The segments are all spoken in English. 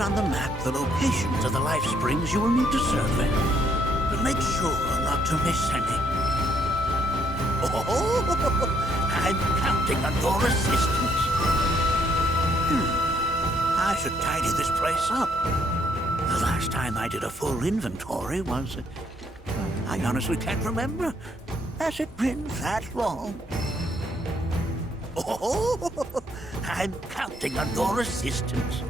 plotted on the map the locations of the life springs you will need to survey. Make sure not to miss any. Oh, I'm counting on your assistance. I should tidy this place up. The last time I did a full inventory was... I honestly can't remember. Has it been that long? Oh, I'm counting on your assistance.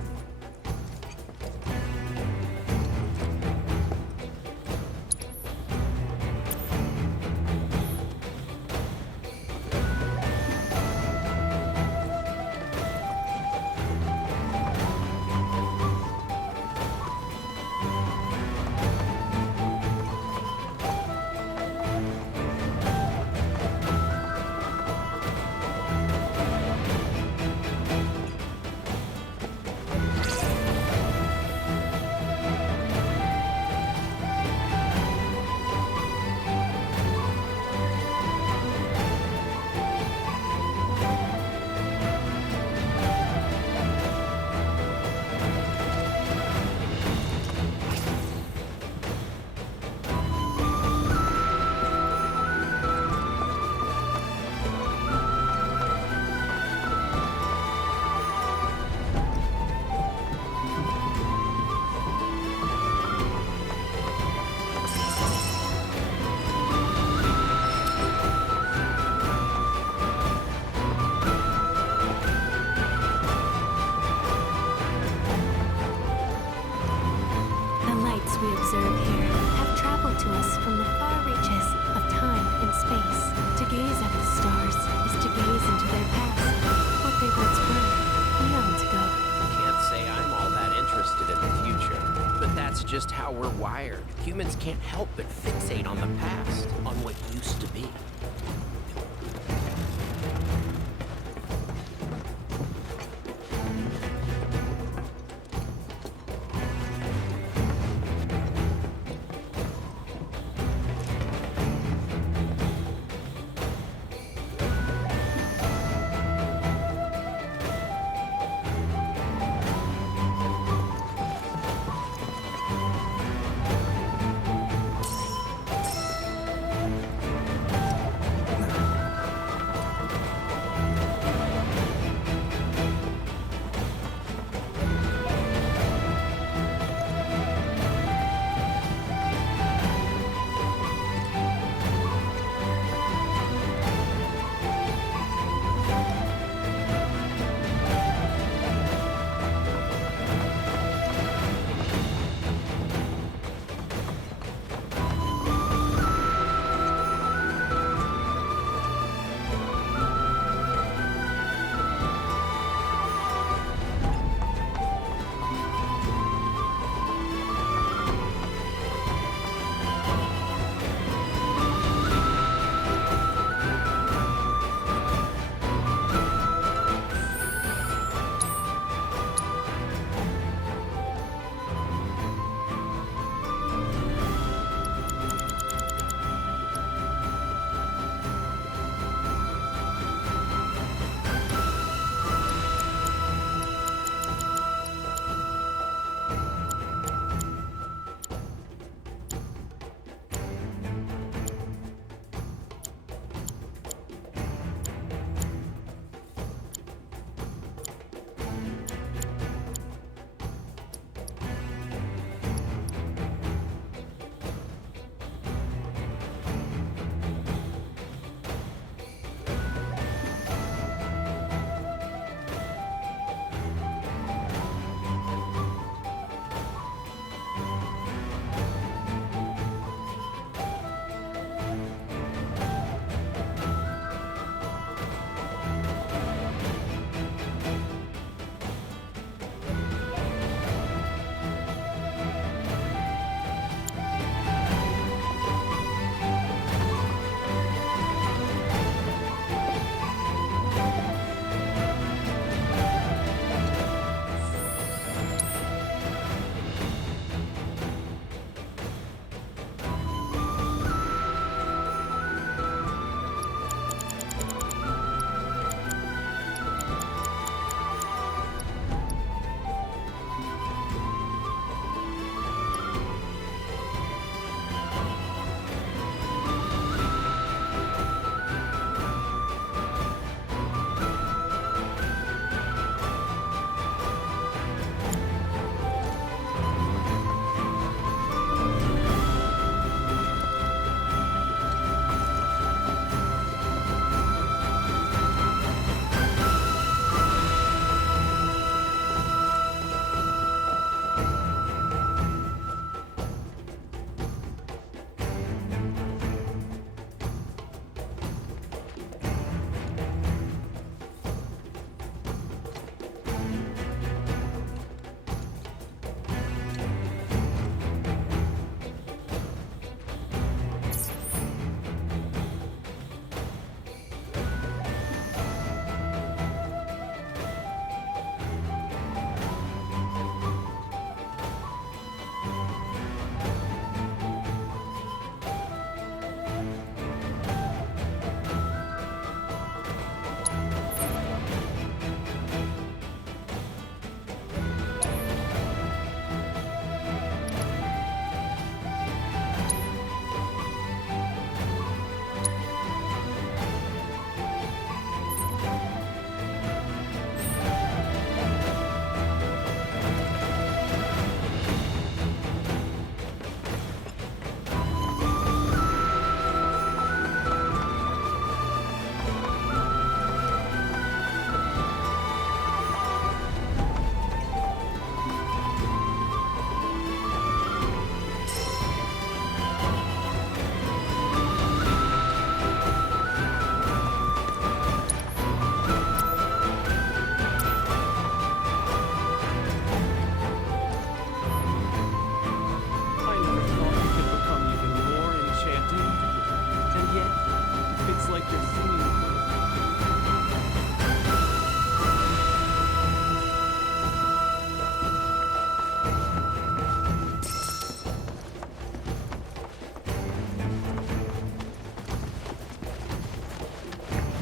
Just how we're wired. Humans can't help but fixate on the past, on what used to be.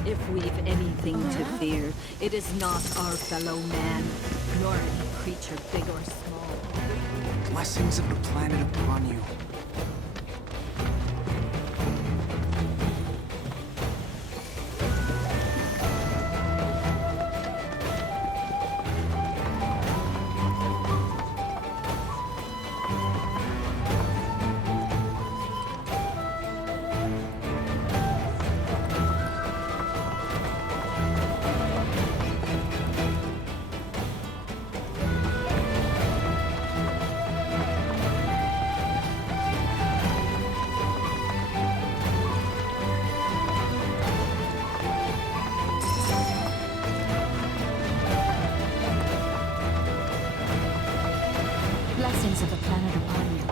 If we've anything to fear, it is not our fellow man, nor any creature big or small. Blessings of the planet upon you. Blessings of the planet upon you.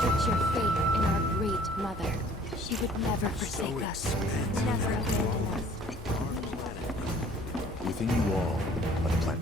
Put your faith in our great mother. She would never forsake us, never abandon us. Within you all, a planet.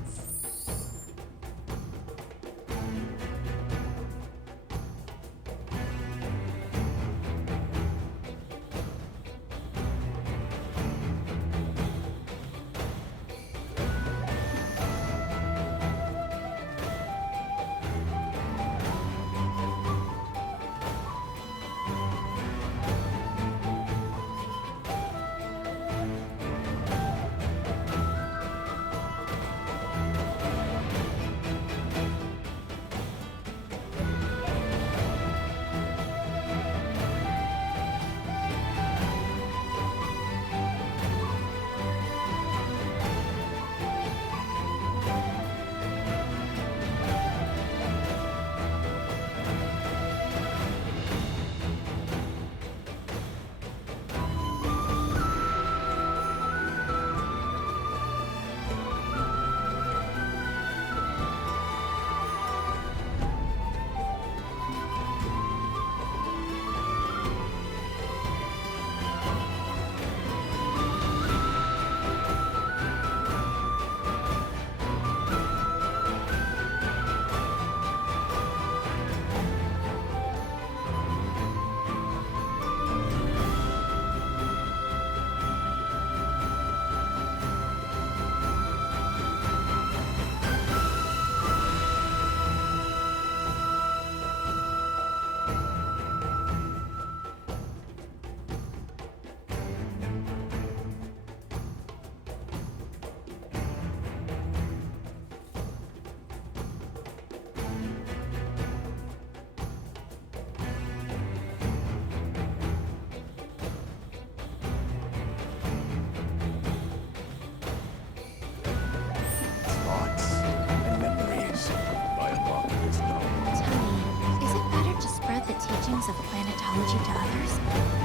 Teachings of planetology to others,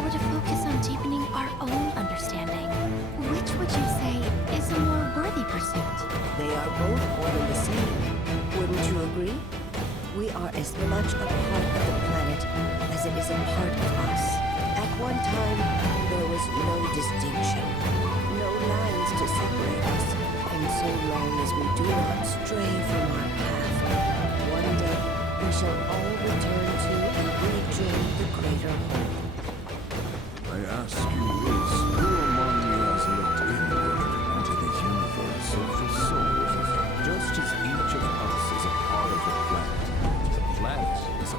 or to focus on deepening our own understanding? Which would you say is a more worthy pursuit? They are both more than the same. Wouldn't you agree? We are as much a part of the planet as it is a part of us. At one time, there was no distinction, no lines to separate us. And so long as we do not stray from our path, one day we shall all return to and rejoin the greater whole. I ask you this, who among you has looked inward into the universe of the soul? Just as each of us is a part of the planet is a...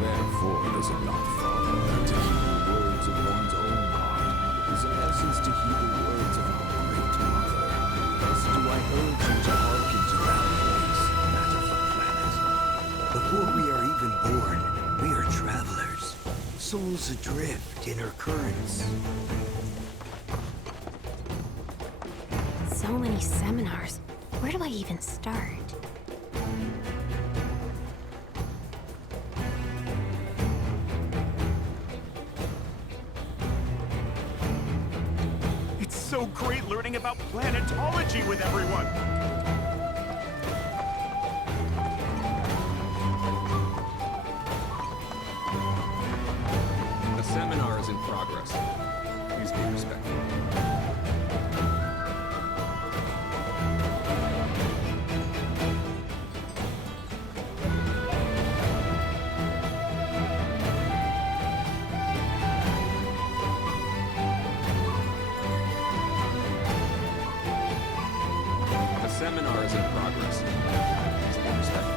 Therefore, does it not follow that to hear the words of feels adrift in her currents. So many seminars. Where do I even start? It's so great learning about planetology with everyone! The seminar is in progress. Please be respectful. The seminar is in progress. Please be respectful.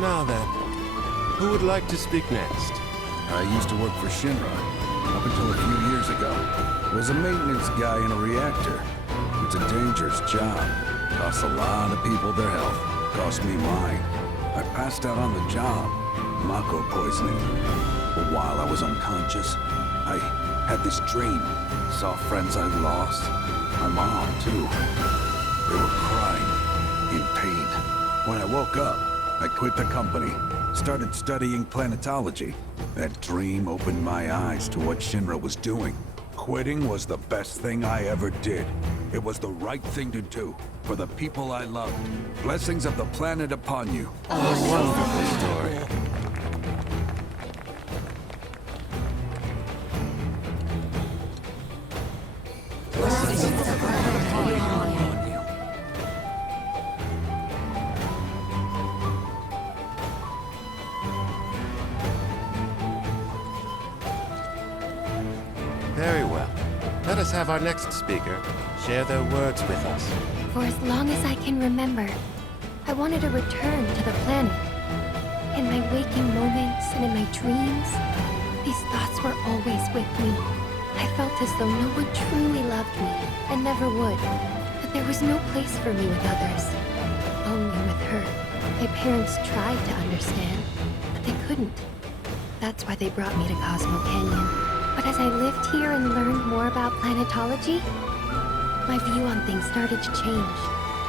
Now then, who would like to speak next? I used to work for Shinra, up until a few years ago. Was a maintenance guy in a reactor. It's a dangerous job. Costs a lot of people their health. Cost me mine. I passed out on the job. Mako poisoning. But while I was unconscious, I had this dream. Saw friends I lost. My mom, too. They were crying, in pain. When I woke up, I quit the company, started studying planetology. That dream opened my eyes to what Shinra was doing. Quitting was the best thing I ever did. It was the right thing to do, for the people I loved. Blessings of the planet upon you. Wonderful story. Very well. Let us have our next speaker share their words with us. For as long as I can remember, I wanted to return to the planet. In my waking moments and in my dreams, these thoughts were always with me. I felt as though no one truly loved me, and never would. That there was no place for me with others. Only with her. My parents tried to understand, but they couldn't. That's why they brought me to Cosmo Canyon. But as I lived here and learned more about planetology, my view on things started to change.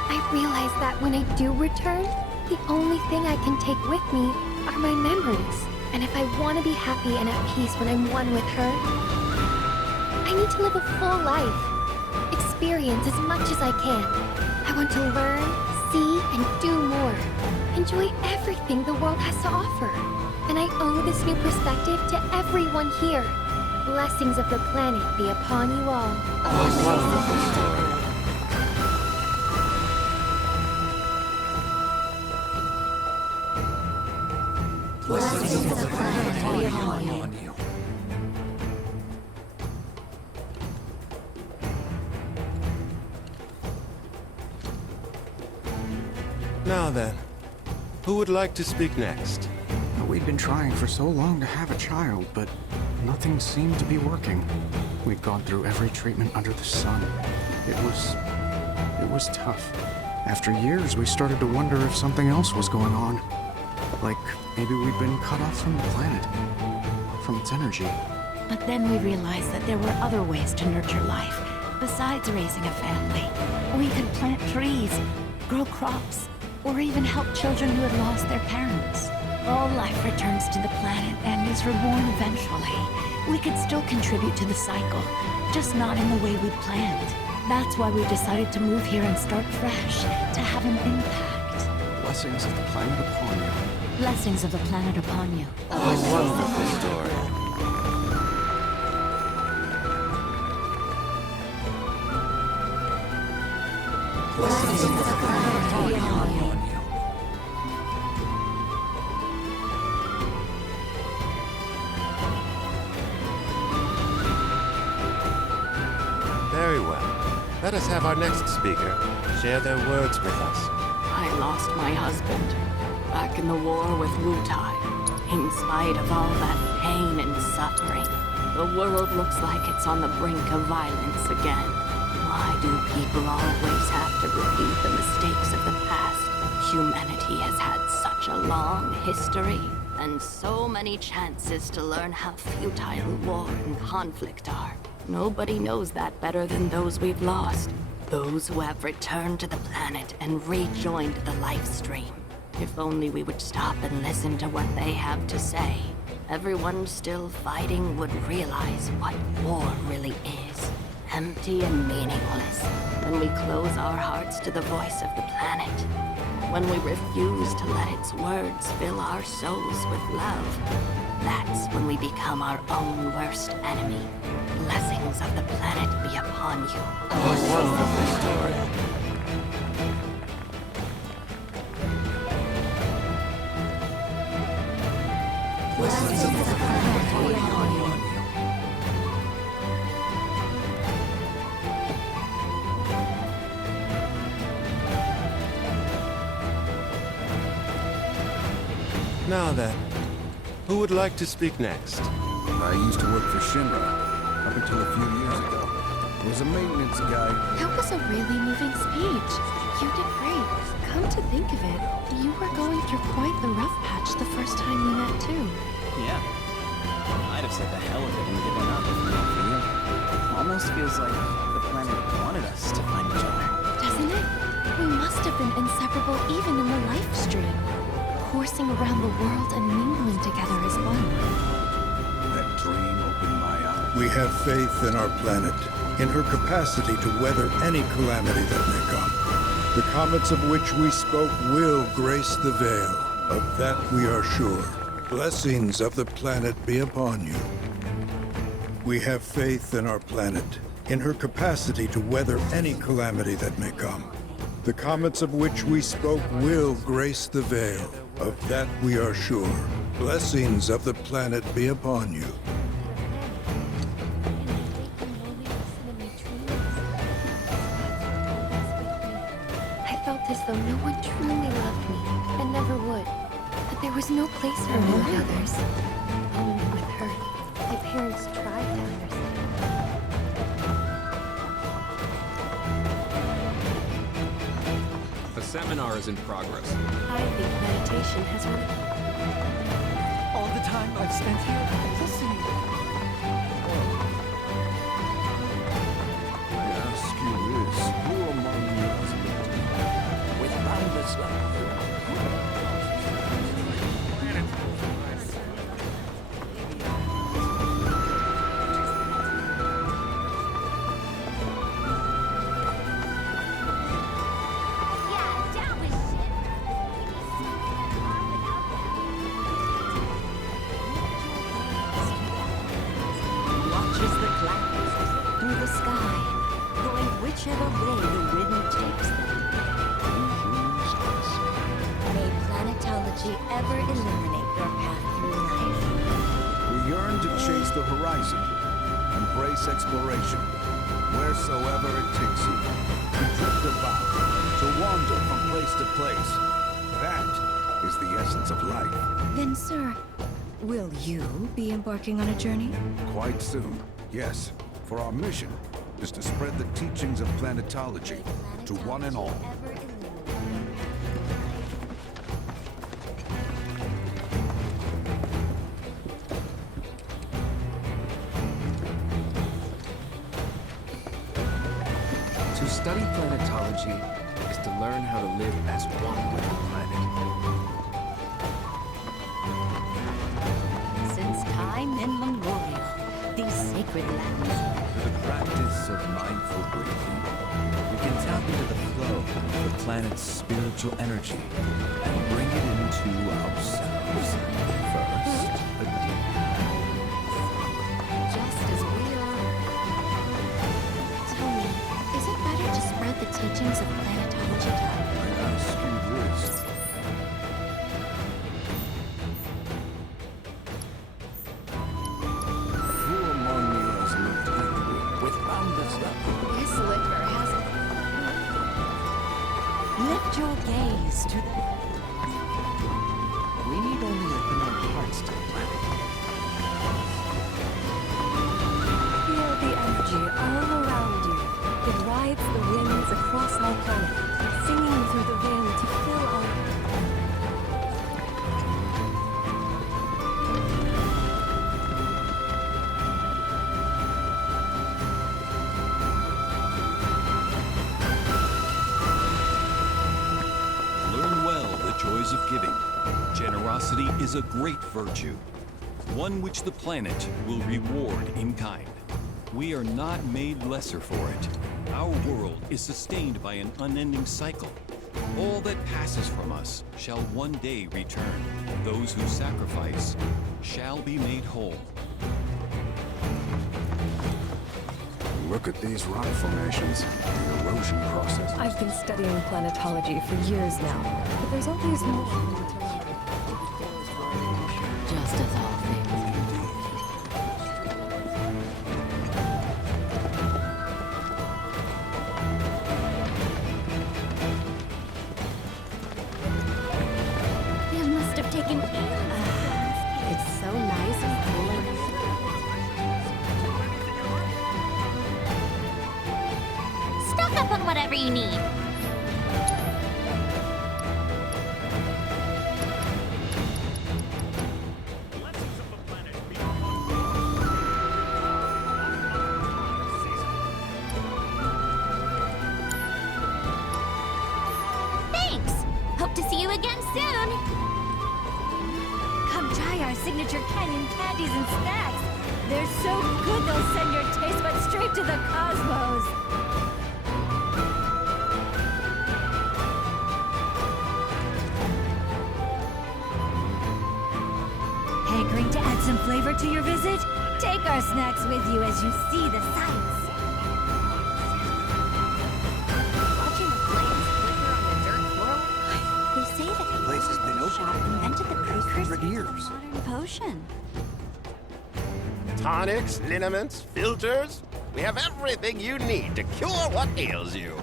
I realized that when I do return, the only thing I can take with me are my memories. And if I want to be happy and at peace when I'm one with her, I need to live a full life. Experience as much as I can. I want to learn, see, and do more. Enjoy everything the world has to offer. And I owe this new perspective to everyone here. Blessings of the planet be upon you all. Wonderful story. Blessings of the planet be upon you. Now then, who would like to speak next? We'd been trying for so long to have a child, but nothing seemed to be working. We'd gone through every treatment under the sun. It was tough. After years, we started to wonder if something else was going on. Like, maybe we'd been cut off from the planet, from its energy. But then we realized that there were other ways to nurture life, besides raising a family. We could plant trees, grow crops, or even help children who had lost their parents. All life returns to the planet and is reborn eventually. We could still contribute to the cycle, just not in the way we'd planned. That's why we decided to move here and start fresh, to have an impact. Blessings of the planet upon you. Blessings of the planet upon you. Wonderful story. Blessings of the planet be upon you. Very well. Let us have our next speaker share their words with us. I lost my husband back in the war with Wutai. In spite of all that pain and suffering, the world looks like it's on the brink of violence again. Why do people always have to repeat the mistakes of the past? Humanity has had such a long history, and so many chances to learn how futile war and conflict are. Nobody knows that better than those we've lost. Those who have returned to the planet and rejoined the life stream. If only we would stop and listen to what they have to say, everyone still fighting would realize what war really is. Empty and meaningless. When we close our hearts to the voice of the planet. When we refuse to let its words fill our souls with love. That's when we become our own worst enemy. Blessings of the planet be upon you. What a wonderful story. Now then, who would like to speak next? I used to work for Shinra, up until a few years ago. Was a maintenance guy. That was a really moving speech. You did great. Come to think of it, you were going through quite the rough patch the first time we met, too. Yeah. I'd have said the hell of it and given up if not for you. Almost feels like the planet wanted us to find each other. Doesn't it? We must have been inseparable even in the life stream. Coursing around the world and mingling together as one. That dream opened my eyes. We have faith in our planet, in her capacity to weather any calamity that may come. The comets of which we spoke will grace the veil. Of that we are sure. Blessings of the planet be upon you. We have faith in our planet, in her capacity to weather any calamity that may come. The comets of which we spoke will grace the veil. Of that we are sure. Blessings of the planet be upon you. I felt as though no one truly loved me, and never would. But there was no place for me with others. Only with her. My parents tried to understand. A seminar is in progress. I think meditation has worked. All the time I've spent here listening. I ask you this, who among you has lived With boundless love. Watches the clouds through the sky, going whichever way the wind takes them. May planetology ever illuminate your path through life. We yearn to chase the horizon, embrace exploration, wheresoever it takes you. To drift about, to wander from place to place. That is the essence of life. Then, sir, will you be embarking on a journey? Quite soon, yes. For our mission is to spread the teachings of planetology to one and all. To study planetology is to learn how to live as one with the planet. Since time immemorial, these sacred lands. Through the practice of mindful breathing, we can tap into the flow of the planet's spiritual energy and bring it into ourselves. First, a deep Just as we are. Tell me, is it better to spread the teachings of planetology to I ask you this. Who among you has lived happily? With boundless love. this liquor hasn't? Lift your gaze to the... We need only open our hearts creates the winds across our planet, singing through the veil to fill our... Learn well the joys of giving. Generosity is a great virtue, one which the planet will reward in kind. We are not made lesser for it. Our world is sustained by an unending cycle. All that passes from us shall one day return. Those who sacrifice shall be made whole. Look at these rock formations, the erosion process. I've been studying planetology for years now, but there's always more for me to learn. Just as all things. You must have taken It's so nice and cool. Stock up on whatever you need. Thanks! Hope to see you again soon! Come try our signature canyon candies and snacks. They're so good they'll send your taste buds straight to the cosmos. Hankering to add some flavor to your visit? Take our snacks with you as you see the sights. Watching the flames flicker on the dirt floor? They say that the place has been open shop invented the precursor for years. to the modern potion. Tonics, liniments, filters. We have everything you need to cure what ails you.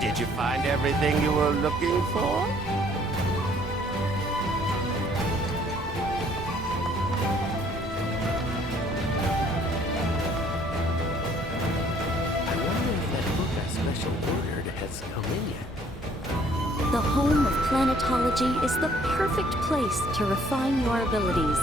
Did you find everything you were looking for? I wonder if that book I special ordered has come in yet. The home of planetology is the perfect place to refine your abilities.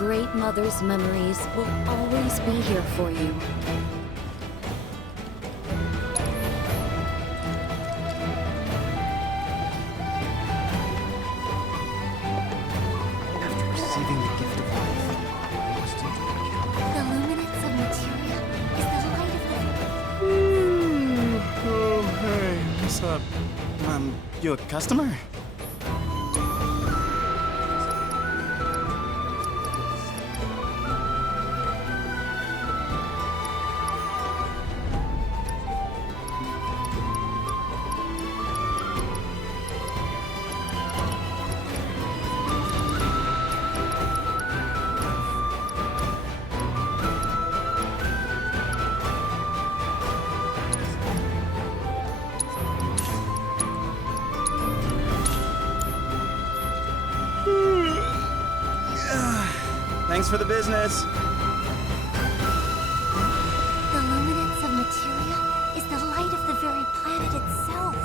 Great Mother's memories will always be here for you. After receiving the gift of life, I must enjoy it. The luminance of materia is the light of the... Oh, hey, what's up? You a customer? Thanks for the business. The luminance of materia is the light of the very planet itself.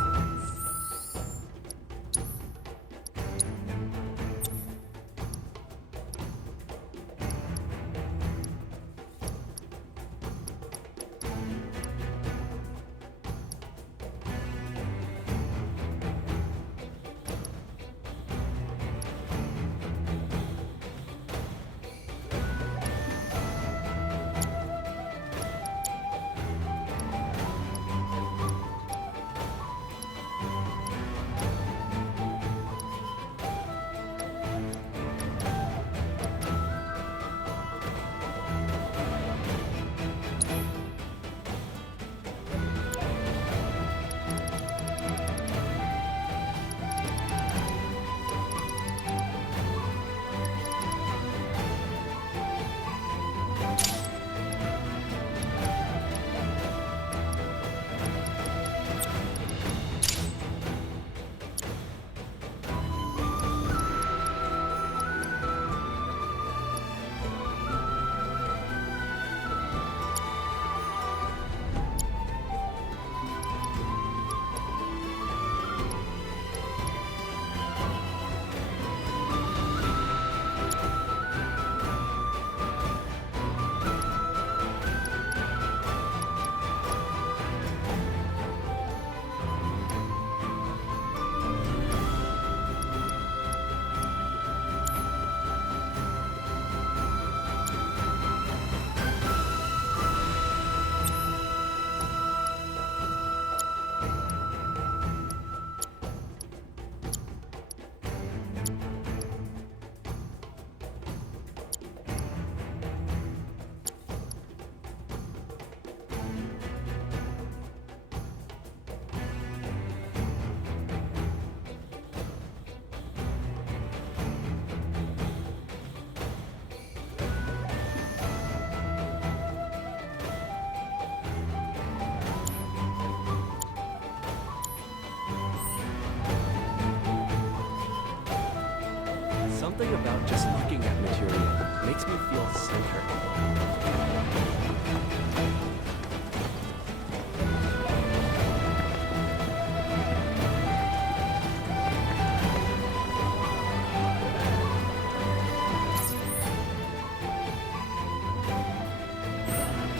Something about just looking at materia makes me feel centered.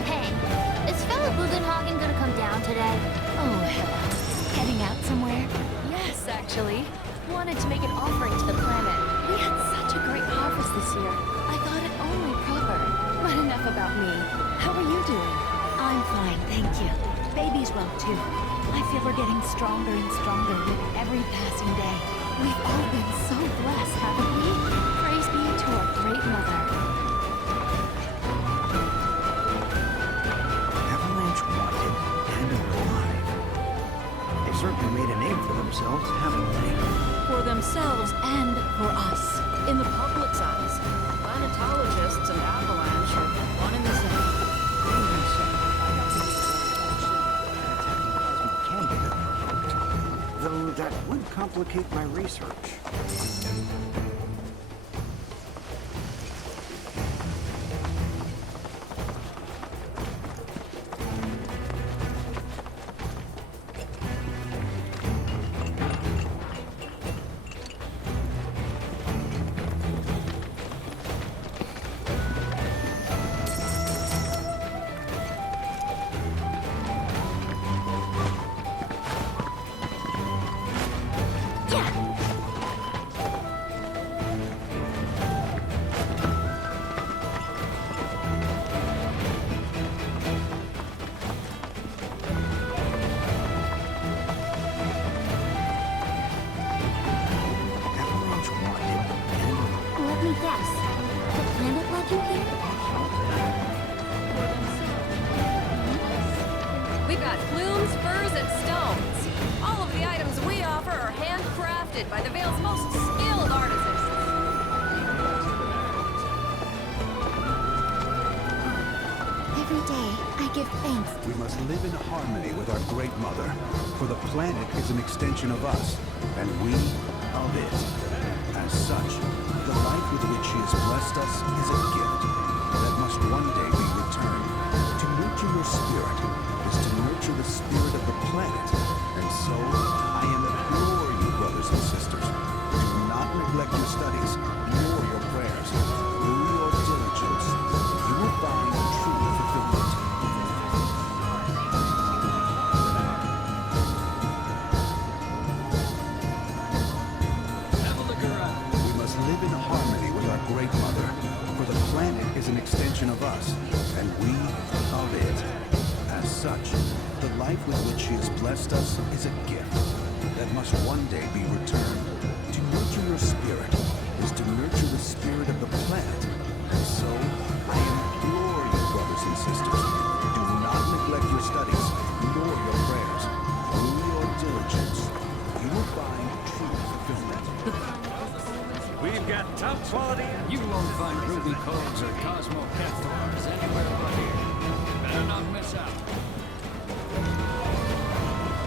Hey, is Fella Bugenhagen gonna come down today? Oh, hello. Heading out somewhere? Yes, actually. Wanted to make an offering to the planet. We had such a great harvest this year. I thought it only proper. But enough about me. How are you doing? I'm fine, thank you. Baby's well, too. I feel we're getting stronger and stronger with every passing day. We've all been so blessed, haven't we? Praise be to our great mother. Avalanche wanted and are alive. They've certainly made a name for themselves, haven't they? For themselves and for us. In the public's eyes, planetologists and Avalanche are one and the same. Though that would complicate my research. you here? We've got plumes, furs, and stones. All of the items we offer are handcrafted by the Vale's most skilled artisans. Every day, I give thanks. We must live in harmony with our Great Mother, for the planet is an extension of us, and we of it. As such, the life with which she has blessed us is a gift that must one day be returned. To nurture your spirit is to nurture the spirit of the planet, and so I implore you, brothers and sisters, do not neglect your studies nor your prayers. Through your diligence, you will find true fulfillment. We must live in harmony with our Great Mother, for the planet is an extension of us, and we of it. As such, the life with which she has blessed us is a gift that must one day be returned. To nurture your spirit is to nurture the spirit of the planet, and so I implore you, brothers and sisters, do not neglect your studies nor your prayers. Through your diligence, you will find true fulfillment. We've got top quality. You won't find ruby codes or Cosmo Canyon anywhere but here. Better not miss out.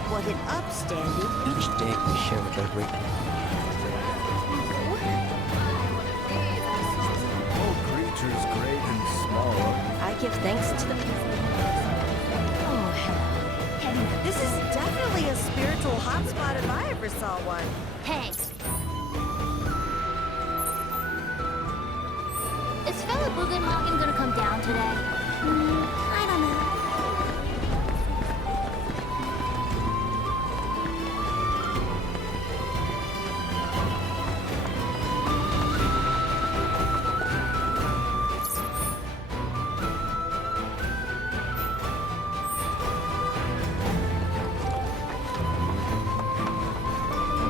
What an upstanding. Each day we share with our great. All creatures great and small. I give thanks to the Oh, hello. This is definitely a spiritual hotspot if I ever saw one. Hey. Is Philip Bugenhagen gonna come down today? I don't know.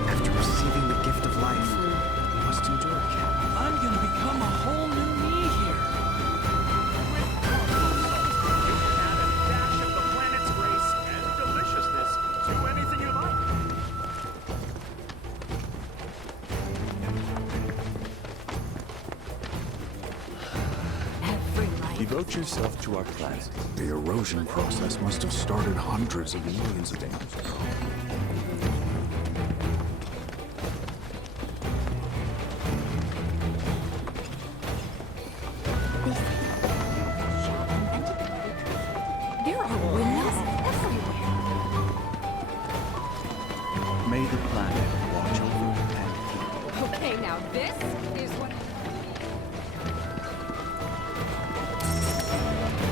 After receiving the gift of life, we must endure it. I'm gonna become a whole new me here. With Cosmo Salt, you can add a dash of the planet's grace and deliciousness to anything you like. Devote yourself to our planet. The erosion process must have started hundreds of millions of years ago. There are windows everywhere. May the planet watch over and keep. Okay, now this is what...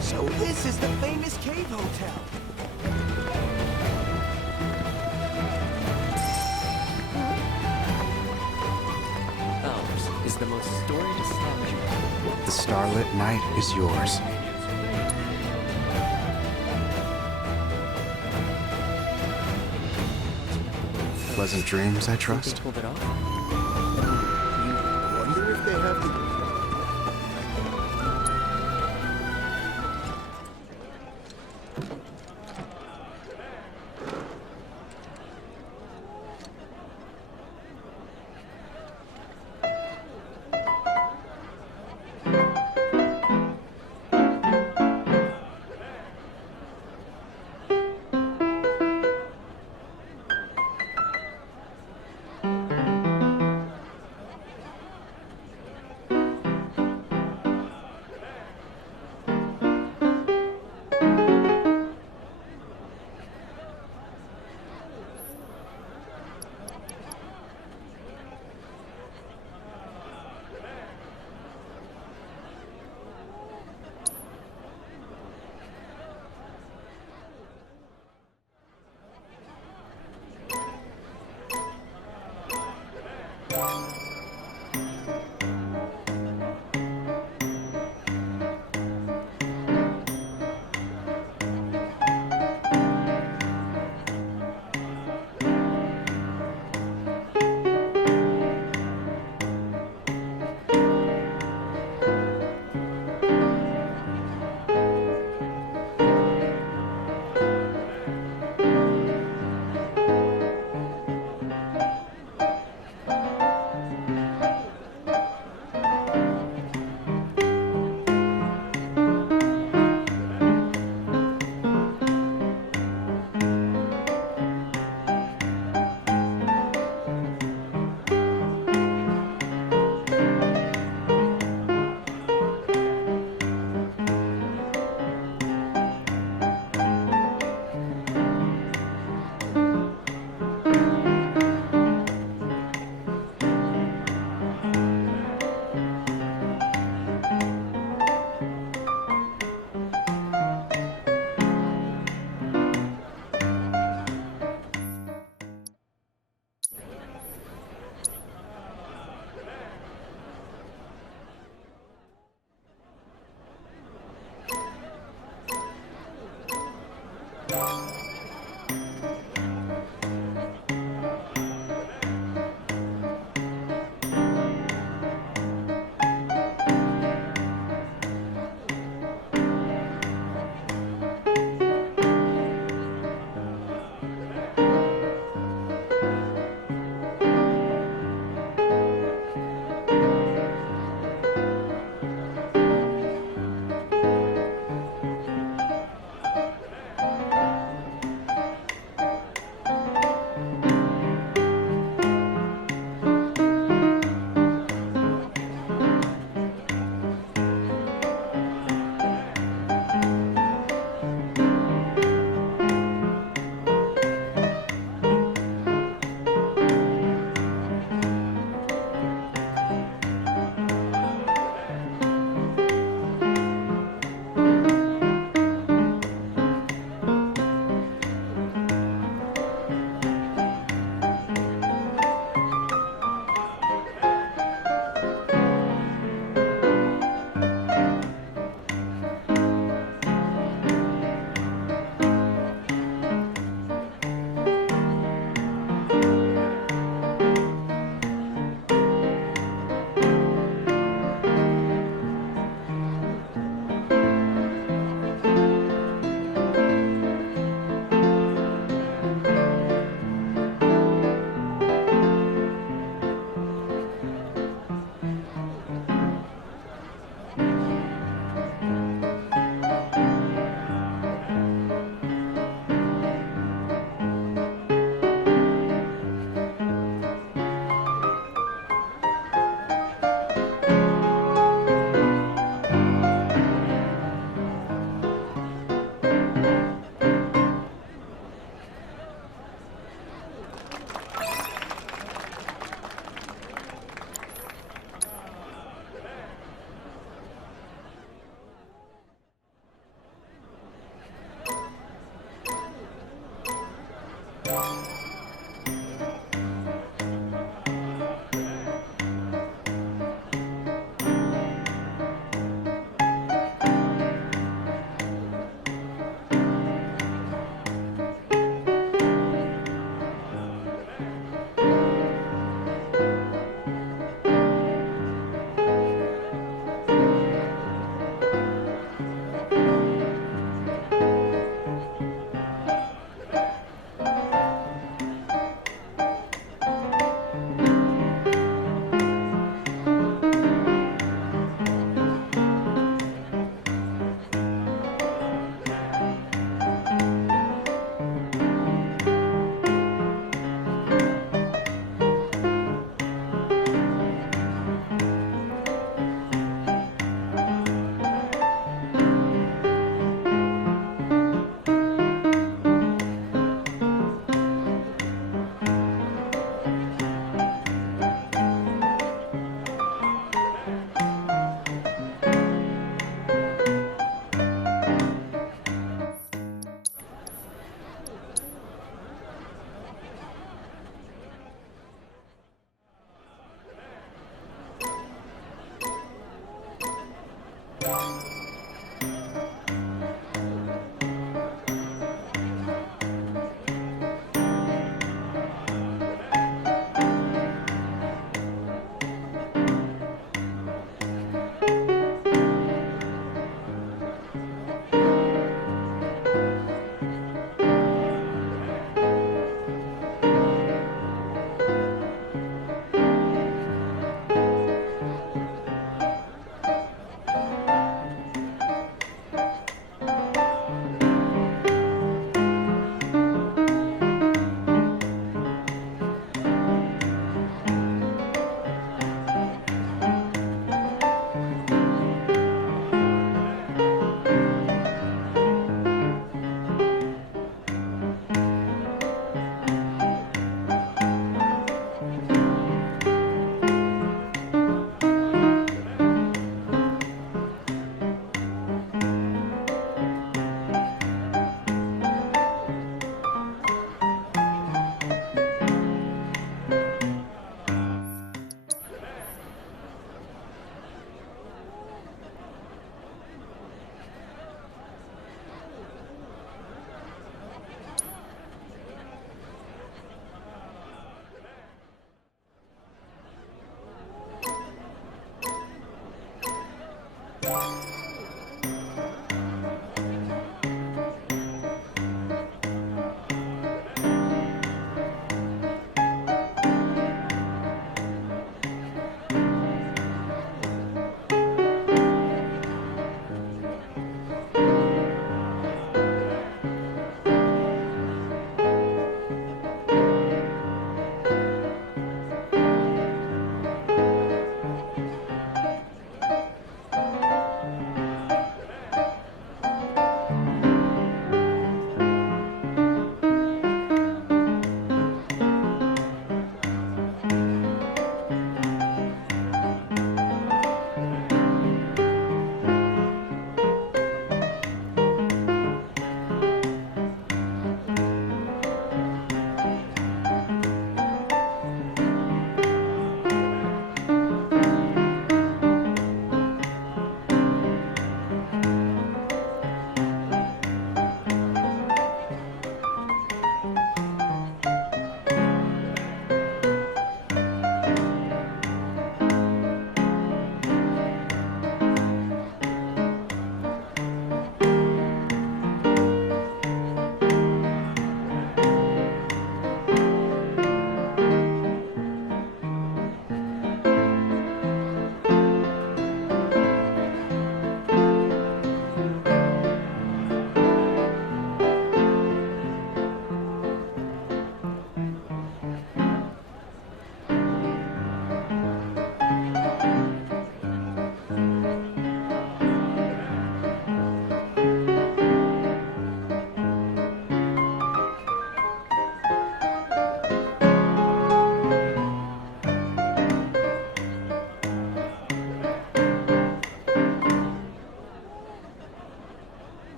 So this is the famous cave hotel. Ours is the most storied establishment. The starlit night is yours. Pleasant dreams, I trust. Pulled it off.